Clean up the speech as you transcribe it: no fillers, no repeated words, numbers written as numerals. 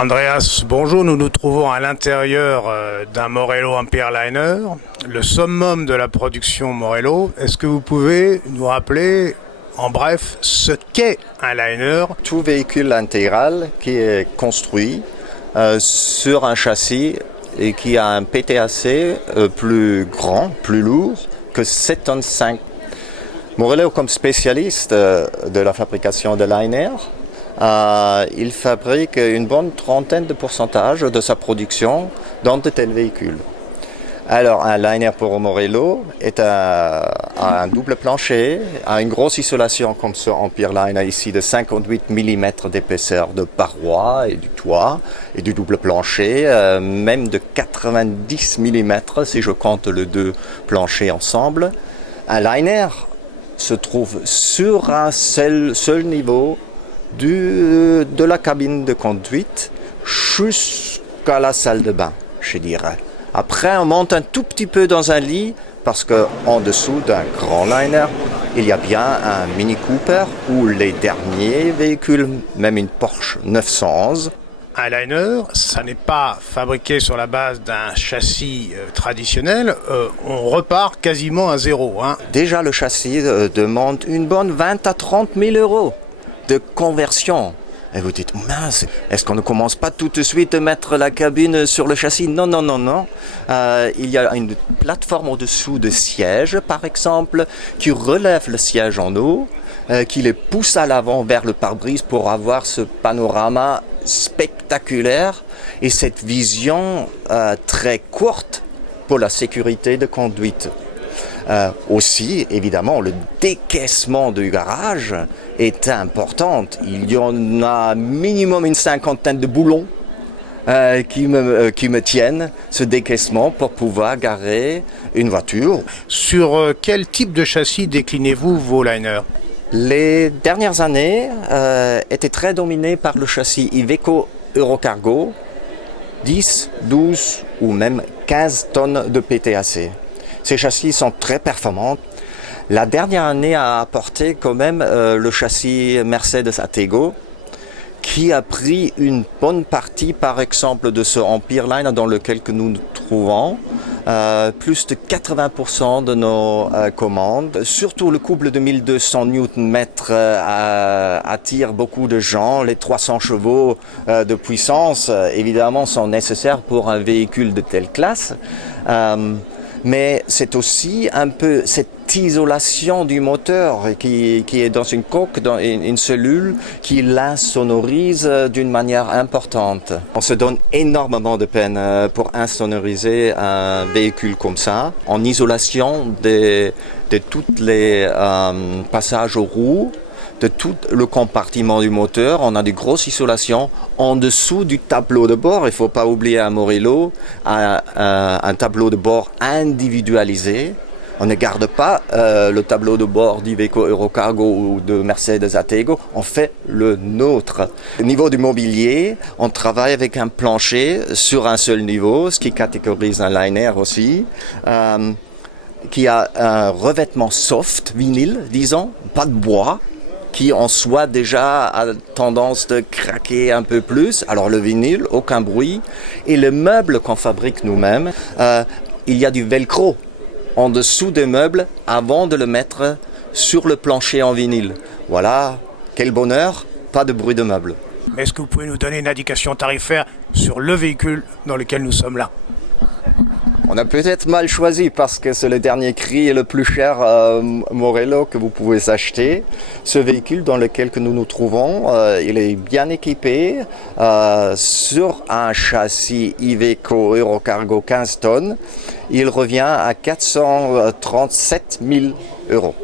Andreas, bonjour, nous nous trouvons à l'intérieur d'un Morello Empireliner, le summum de la production Morello. Est-ce que vous pouvez nous rappeler, en bref, ce qu'est un liner? Tout véhicule intégral qui est construit sur un châssis et qui a un PTAC plus grand, plus lourd que 7,5 tonnes. Morello, comme spécialiste de la fabrication de liners, il fabrique une bonne trentaine de pourcentage de sa production dans de tels véhicules. Alors, un liner pour Morello a un double plancher, a une grosse isolation comme ce Empireliner ici de 58 mm d'épaisseur de paroi et du toit et du double plancher, même de 90 mm si je compte les deux planchers ensemble. Un liner se trouve sur un seul niveau de la cabine de conduite jusqu'à la salle de bain, je dirais. Après, on monte un tout petit peu dans un lit parce qu'en dessous d'un grand liner, il y a bien un Mini Cooper ou les derniers véhicules, même une Porsche 911. Un liner, ça n'est pas fabriqué sur la base d'un châssis traditionnel, on repart quasiment à zéro. Déjà, le châssis demande une bonne 20 à 30 000 euros de conversion. Et vous dites, mince, est-ce qu'on ne commence pas tout de suite à mettre la cabine sur le châssis? Non. Il y a une plateforme au-dessous de siège, par exemple, qui relève le siège en haut, qui les pousse à l'avant vers le pare-brise pour avoir ce panorama spectaculaire et cette vision très courte pour la sécurité de conduite. Aussi, évidemment, le décaissement du garage est important. Il y en a minimum une cinquantaine de boulons qui me tiennent ce décaissement pour pouvoir garer une voiture. Sur quel type de châssis déclinez-vous vos liners? Les dernières années étaient très dominées par le châssis Iveco Eurocargo, 10, 12 ou même 15 tonnes de PTAC. Ces châssis sont très performants. La dernière année a apporté quand même le châssis Mercedes Atego, qui a pris une bonne partie, par exemple, de ce Empireliner dans lequel que nous nous trouvons. Plus de 80% de nos commandes. Surtout le couple de 1200 Nm attire beaucoup de gens. Les 300 chevaux de puissance, évidemment, sont nécessaires pour un véhicule de telle classe. Mais c'est aussi un peu cette isolation du moteur qui est dans une coque, dans une cellule, qui l'insonorise d'une manière importante. On se donne énormément de peine pour insonoriser un véhicule comme ça, en isolation de tous les passages aux roues, de tout le compartiment du moteur. On a de grosses isolations en dessous du tableau de bord. Il ne faut pas oublier à Morello un tableau de bord individualisé. On ne garde pas le tableau de bord d'Iveco Eurocargo ou de Mercedes Atego, on fait le nôtre. Au niveau du mobilier, on travaille avec un plancher sur un seul niveau, ce qui catégorise un liner aussi, qui a un revêtement soft, vinyle, disons, pas de bois, qui en soi déjà a tendance de craquer un peu plus. Alors le vinyle, aucun bruit. Et le meuble qu'on fabrique nous-mêmes, il y a du velcro en dessous des meubles avant de le mettre sur le plancher en vinyle. Voilà, quel bonheur, pas de bruit de meuble. Est-ce que vous pouvez nous donner une indication tarifaire sur le véhicule dans lequel nous sommes là? On a peut-être mal choisi parce que c'est le dernier cri et le plus cher Morello que vous pouvez acheter. Ce véhicule dans lequel que nous nous trouvons, il est bien équipé sur un châssis Iveco Eurocargo 15 tonnes. Il revient à 437 000 euros.